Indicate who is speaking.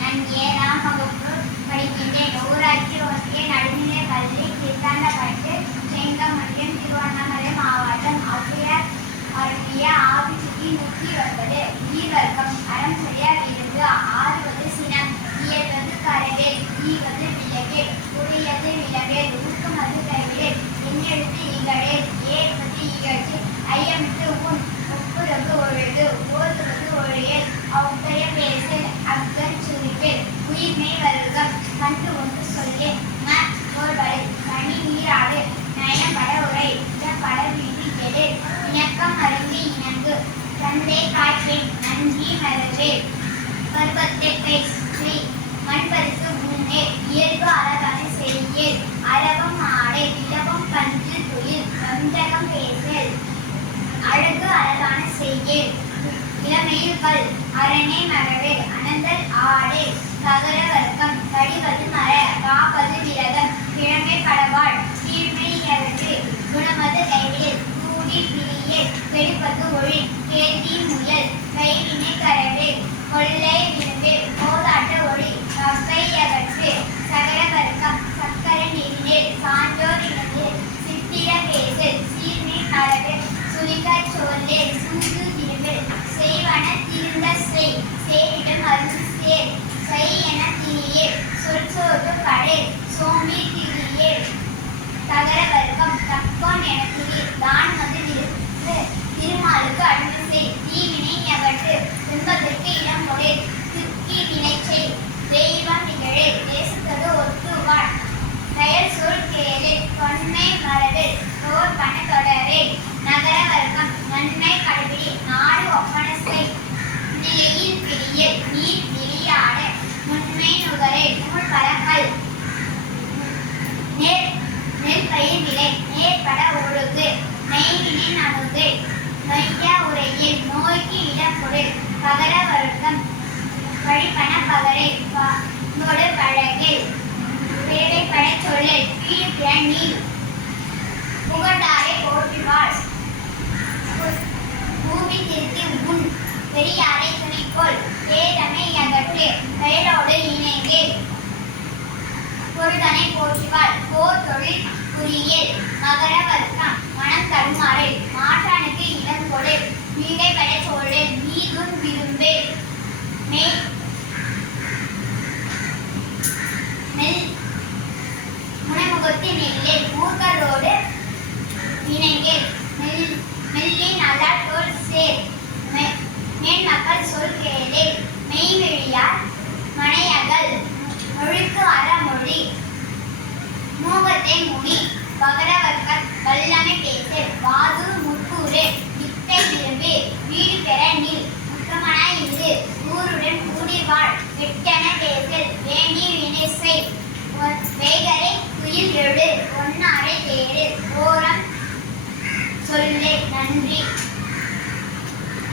Speaker 1: நான் ஏழாம் வகுப்பு படிக்கின்றேன். ஊராட்சி ஒன்றிய நடுநிலை பள்ளி கிருத்தாண்டப்பட்டு செங்கமல்லியம் திருவண்ணாமலை மாவட்டம். ஔவையார் அருளிய ஆபிசுத்தி நூற்றி ஒன்பது. ஈவர்க்கம் அறம் செய்ய விருந்து ஆறுவது சினம். இயல்வது கரவேல் ஈவது விலகேல் உடையது விலகேல் ஊக்கமது எண்ணெழுத்து இகழேல் ஏற்பது நன்றி மலர்வே பருவத்தெட்டை ஸ்ரீ மண்பரிசு முன்னே இயல்பு அழகான செய்யல் அரவம் ஆடை இலவம் பன்று துயில் வஞ்சகம் பேசல். அழகு அழகான செய்யல் இளமையில் கல் அரணே மரவே அனந்தல் ஆடே. தகர வர்க்கம் கடிவது மர காப்பது விரதம் கிழமை படவாள் கீழ்மை அழகு குணமது கைவில் கூடி பிரியல் கெடுப்பது ஒழி கேள்வி முயல். கைவினை கரவே கொள்ளை விரும்பு போதாட்ட ஒளி கப்பை அகற்று சகர வர்க்கம் சக்கர நீரில் சான்றோர் இனது சித்திர பேசல் சீர்மை கரடு சுலிகச் சொல்லே சூது திரும்பு செய்வன திருந்த செய் சேரிடம் அருள் சேர் செய் என திரியே நுகரே நூல் பழங்கள் நெல் பயிர் விலை நேர்பட ஒழுகு நெய்வினின் நமுகு நொய்ய உரையில் நோய்க்கு இடம் கொடு பகர வருடம் வழிபண பகரை நோடு பழகில் பேரை சொல்லில் சொல்லு நீர் புகழ்ந்தாரை போற்றுவாள் பூமி திருத்தி உன் பெரியாரை துணி பொருதனை போற்றுவாள் போர் தொழில் புரியல் மகர வர்க்கம் மனம் தடுமாறு. மாற்றானுக்கு இடம் கொடு. வீடை பெற சொல்லு. மீதும் விரும்பு. மெய் மெல் முனைமுகத்து நெல்லே. மூக்கரோடு இணைங்கே மெல் மெல்லின் அல்லார் தோல் சேர். மெ- மேல் மக்கள் சொல் கேளே. மெய்வெளியார் மனையகல். மொழிக்கு அறமொழி. மூகத்தை முனி பகரவர்க்கர் வல்லமை பேசு. வாது முக்கூறு வித்தை திரும்பி வீடு பெற நீர் முற்றமனாய் இரு. ஊருடன் கூடி வாழ். வெட்டன பேசல் வேண்டி வினைசை வேகரை துயில் எழு. ஒன்னாரை தேடு ஓரம் சொல்லு. நன்றி.